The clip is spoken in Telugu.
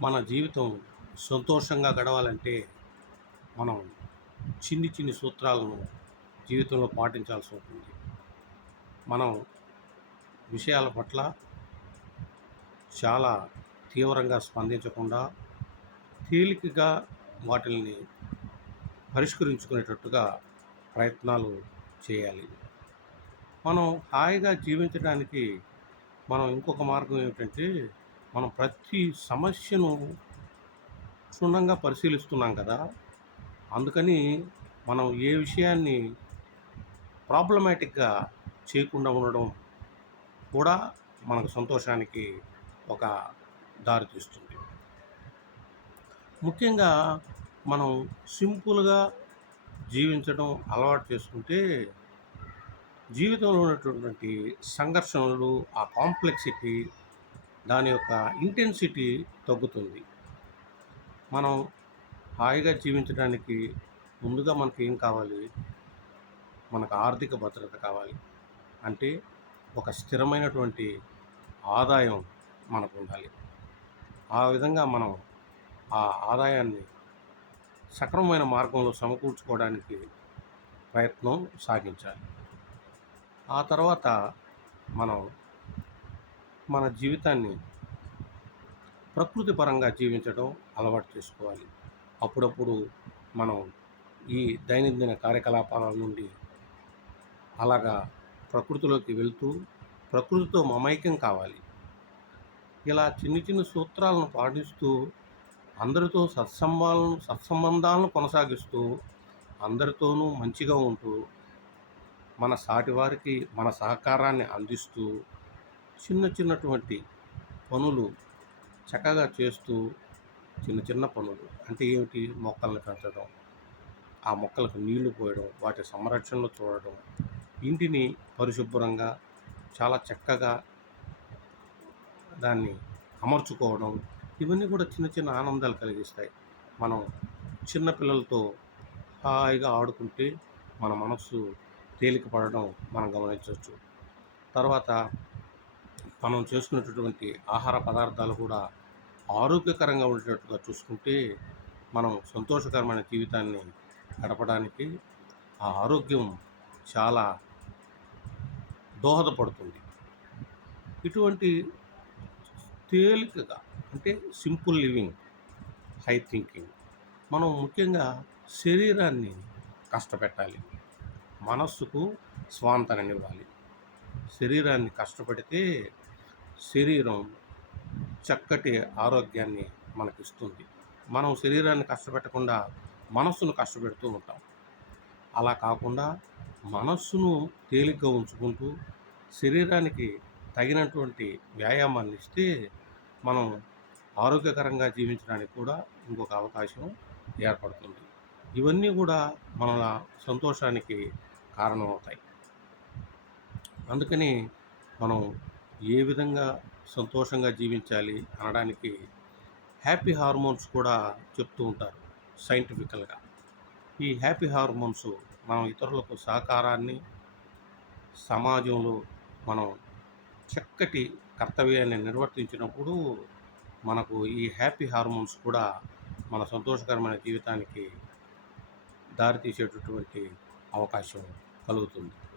మన జీవితం సంతోషంగా గడవాలంటే మనం చిన్ని చిన్ని సూత్రాలను జీవితంలో పాటించాల్సి ఉంటుంది. మనం విషయాల పట్ల చాలా తీవ్రంగా స్పందించకుండా తేలికగా వాటిల్ని పరిష్కరించుకునేటట్టుగా ప్రయత్నాలు చేయాలి. మనం హాయిగా జీవించడానికి మనం ఇంకొక మార్గం ఏమిటంటే మనం ప్రతి సమస్యను క్షుణ్ణంగా పరిశీలిస్తున్నాం కదా. అందుకని మనం ఏ విషయాన్ని ప్రాబ్లమాటిక్గా చేయకుండా ఉండడం కూడా మనకు సంతోషానికి ఒక దారి తీస్తుంది. ముఖ్యంగా మనం సింపుల్గా జీవించడం అలవాటు చేసుకుంటే జీవితంలో ఉన్నటువంటి సంఘర్షణలు ఆ కాంప్లెక్సిటీ దాని యొక్క ఇంటెన్సిటీ తగ్గుతుంది. మనం హాయిగా జీవించడానికి ముందుగా మనకి ఏం కావాలి? మనకు ఆర్థిక భద్రత కావాలి. అంటే ఒక స్థిరమైనటువంటి ఆదాయం మనకు ఉండాలి. ఆ విధంగా మనం ఆ ఆదాయాన్ని సక్రమమైన మార్గంలో సమకూర్చుకోవడానికి ప్రయత్నం సాగించాలి. ఆ తర్వాత మనం మన జీవితాన్ని ప్రకృతి పరంగా జీవించడం అలవాటు చేసుకోవాలి. అప్పుడప్పుడు మనం ఈ దైనందిన కార్యకలాపాల నుండి అలాగా ప్రకృతిలోకి వెళ్తూ ప్రకృతితో మమైక్యం కావాలి. ఇలా చిన్ని చిన్ని సూత్రాలను పాటిస్తూ అందరితో సత్సంబాలను సత్సంబంధాలను కొనసాగిస్తూ అందరితోనూ మంచిగా ఉంటూ మన సాటివారికి మన సహకారాన్ని అందిస్తూ చిన్న చిన్నటువంటి పనులు చక్కగా చేస్తూ చిన్న చిన్న పనులు అంటే ఏమిటి? మొక్కలను పెంచడం ఆ మొక్కలకు నీళ్ళు పోయడం వాటి సంరక్షణలో చూడడం ఇంటిని పరిశుభ్రంగా చాలా చక్కగా దాన్ని అమర్చుకోవడం ఇవన్నీ కూడా చిన్న చిన్న ఆనందాలు కలిగిస్తాయి. మనం చిన్న పిల్లలతో హాయిగా ఆడుకుంటే మన మనస్సు తేలిక పడడం మనం గమనించవచ్చు. తర్వాత మనం చేసుకునేటటువంటి ఆహార పదార్థాలు కూడా ఆరోగ్యకరంగా ఉండేటట్టుగా చూసుకుంటే మనం సంతోషకరమైన జీవితాన్ని గడపడానికి ఆ ఆరోగ్యం చాలా దోహదపడుతుంది. ఇటువంటి తేలికగా అంటే సింపుల్ లివింగ్ హై థింకింగ్ మనం ముఖ్యంగా శరీరాన్ని కష్టపెట్టాలి. మనస్సుకు స్వాంతననివ్వాలి. శరీరాన్ని కష్టపడితే శరీరం చక్కటి ఆరోగ్యాన్ని మనకిస్తుంది. మనం శరీరాన్ని కష్టపెట్టకుండా మనస్సును కష్టపెడుతూ ఉంటాం. అలా కాకుండా మనస్సును తేలిగ్గా ఉంచుకుంటూ శరీరానికి తగినటువంటి వ్యాయామాన్ని ఇస్తే మనం ఆరోగ్యకరంగా జీవించడానికి కూడా ఇంకొక అవకాశం ఏర్పడుతుంది. ఇవన్నీ కూడా మన సంతోషానికి కారణమవుతాయి. అందుకని మనం ఏ విధంగా సంతోషంగా జీవించాలి అనడానికి హ్యాపీ హార్మోన్స్ కూడా చెప్తూ ఉంటారు సైంటిఫికల్గా. ఈ హ్యాపీ హార్మోన్స్ మనం ఇతరులకు సహకారాన్ని సమాజంలో మనం చక్కటి కర్తవ్యాన్ని నిర్వర్తించినప్పుడు మనకు ఈ హ్యాపీ హార్మోన్స్ కూడా మన సంతోషకరమైన జీవితానికి దారితీసేటటువంటి అవకాశం కలుగుతుంది.